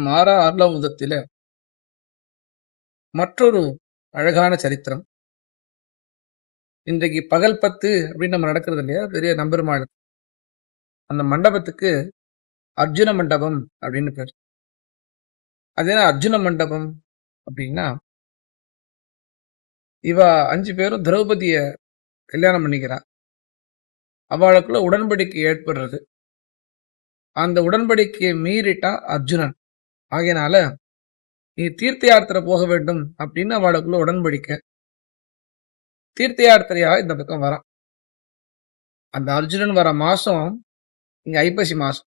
நம் மாறா ஆர்லமுதத்தில மற்றொரு அழகான சரித்திரம். இன்றைக்கு பகல் 10 அப்படின்னு நம்ம நடக்கிறது இல்லையா? பெரிய நம்பெருமாள். அந்த மண்டபத்துக்கு அர்ஜுன மண்டபம் அப்படின்னு பேர். அது என்ன அர்ஜுன மண்டபம் அப்படின்னா, இவ 5 பேரும் திரௌபதிய கல்யாணம் பண்ணிக்கிறா. அவளுக்குள்ள உடன்படிக்கை ஏற்படுறது. அந்த உடன்படிக்கையை மீறிட்டா அர்ஜுனன். ஆகையினால நீ தீர்த்த யாத்திரை போக வேண்டும் அப்படின்னு அவளுக்குள்ள உடன்படிக்கை. தீர்த்த யாத்திரையா இந்த பக்கம் வரான். அந்த அர்ஜுனன் வர மாசம் இங்க ஐப்பசி மாசம்.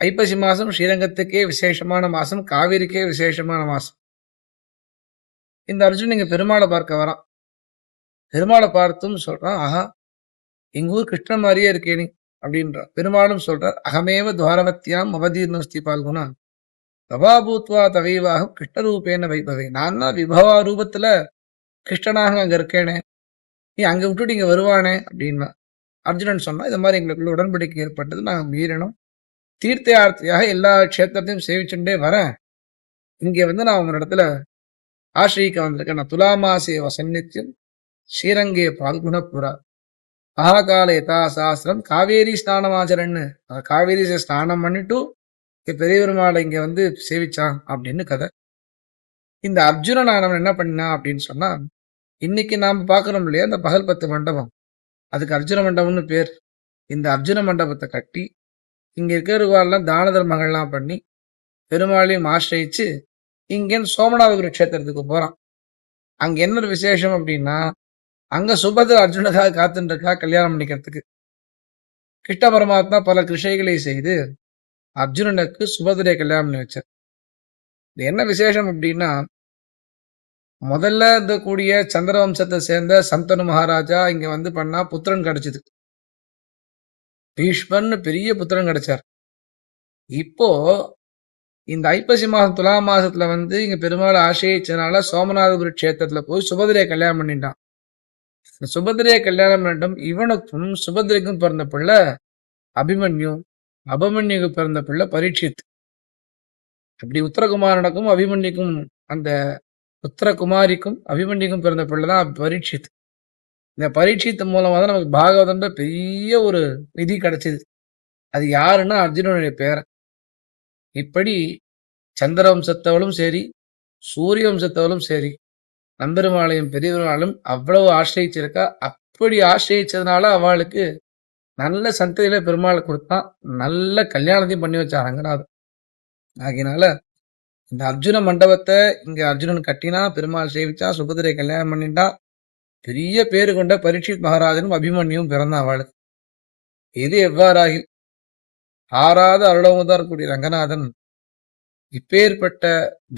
ஐப்பசி மாசம் ஸ்ரீரங்கத்துக்கே விசேஷமான மாசம், காவிரிக்கே விசேஷமான மாசம். இந்த அர்ஜுனன் இங்க பெருமாளை பார்க்க வரான். பெருமாளை பார்த்தும் சொல்றான், ஆஹா எங்க ஊர் கிருஷ்ணன் மாதிரியே இருக்கே நீ அப்படின்றான். பெருமாளும் சொல்றார், அகமேவ துவாரவத்தியாம் அவதீர்ணஸ்தி பால்குணா தவாபூத்வா தவைவாக கிருஷ்ணரூபேன வைபவே. நான் தான் விபவா ரூபத்துல கிருஷ்ணனாக அங்க இருக்கேனே, நீ அங்க விட்டுட்டு இங்க வருவானே அப்படின்னா. அர்ஜுனன் சொன்னா, இந்த மாதிரி எங்களுக்குள்ள உடன்படிக்கை ஏற்பட்டது, நாங்க மீறணும். தீர்த்த யாத்திரையாக எல்லா க்ஷேத்திரத்தையும் சேவிச்சுட்டே வரேன். இங்க வந்து நான் உங்க இடத்துல ஆசிரியிக்க வந்திருக்கேன். நான் துலாமாசே வசன்னித்யம் ஸ்ரீரங்கே பால்குணப்புரா மகாகால யதா சாஸ்திரம் காவேரி ஸ்நானம் ஆச்சரன்னு. காவேரி ஸ்நானம் பண்ணிட்டு பெரிய பெருமாளை இங்க வந்து சேவிச்சான் அப்படின்னு கதை. இந்த அர்ஜுனன் ஆனவன் என்ன பண்ணா அப்படின்னு சொன்னா, இன்னைக்கு நாம பாக்குறோம் இல்லையா இந்த பகல் 10 மண்டபம், அதுக்கு அர்ஜுன மண்டபம்னு பேர். இந்த அர்ஜுன மண்டபத்தை கட்டி இங்க இருக்கிறவாள்லாம் தான தர்மங்கள்லாம் பண்ணி பெருமாளையும் ஆசிரியிச்சு இங்கேன்னு சோமநாதபுரி க்ஷேத்திரத்துக்கு போறான். அங்க என்ன ஒரு விசேஷம் அப்படின்னா, அங்க சுபத்ர அர்ஜுனுக்காக காத்துட்டு இருக்கா கல்யாணம் பண்ணிக்கிறதுக்கு. கிருஷ்ண பரமாத்மா பல கிருஷைகளை செய்து அர்ஜுனனுக்கு சுபதிரையை கல்யாணம் பண்ணி வச்சார். இது என்ன விசேஷம் அப்படின்னா, முதல்ல இந்த கூடிய சந்திரவம்சத்தை சேர்ந்த சந்தனு மகாராஜா இங்க வந்து பண்ணா புத்திரன் கிடைச்சது. பீஷ்மர்னு பெரிய புத்திரன் கிடைச்சார். இப்போ இந்த ஐப்பசி மாசம் துலா மாசத்துல வந்து இங்க பெருமாள் ஆசிரியச்சனால சோமநாதபுரி க்ஷேத்திரத்துல போய் சுபதிரையை கல்யாணம் பண்ணிட்டான். இந்த சுபதிரையை கல்யாணம் பண்ணிட்டோம். இவனுக்கும் சுபதிரைக்கும் பிறந்த பிள்ளை அபிமன்யு, அபிமன்யுக்கு பிறந்த பிள்ளை பரீட்சித். அப்படி உத்தரகுமாரனுக்கும் அபிமன்யுக்கும் அந்த உத்தரகுமாரிக்கும் அபிமன்யுக்கும் பிறந்த பிள்ளை தான் பரீட்சித். இந்த பரீட்சித்து மூலமா தான் நமக்கு பாகவதன்ற பெரிய ஒரு நிதி கிடைச்சது. அது யாருன்னா அர்ஜுனனுடைய பேரன். இப்படி சந்திரவம்சத்தவளும் சரி, சூரிய வம்சத்தவளும் சரி, நம்பெருமாளையும் பெரிய பெருமாளும் அவ்வளவு ஆசிரியிச்சிருக்கா. அப்படி ஆசிரியிச்சதுனால அவளுக்கு நல்ல சந்ததியில பெருமாளை கொடுத்தான். நல்ல கல்யாணத்தையும் பண்ணி வச்சா ரங்கநாதன். ஆகினால இந்த அர்ஜுன மண்டபத்தை இங்க அர்ஜுனன் கட்டினா, பெருமாள் சேவிச்சா, சுபதிரை கல்யாணம் பண்ணிட்டா. பெரிய பேரு கொண்ட பரீட்சித் மகாராஜனும் அபிமன்யும் பிறந்தான் அவளுக்கு. இது எவ்வாறாகி ஆறாத அருளமுதான் கூடிய ரங்கநாதன் இப்பேற்பட்ட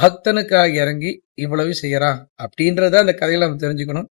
பக்தனுக்காக இறங்கி இவ்வளவு செய்யறான் அப்படின்றத அந்த கதையில நம்ம தெரிஞ்சுக்கணும்.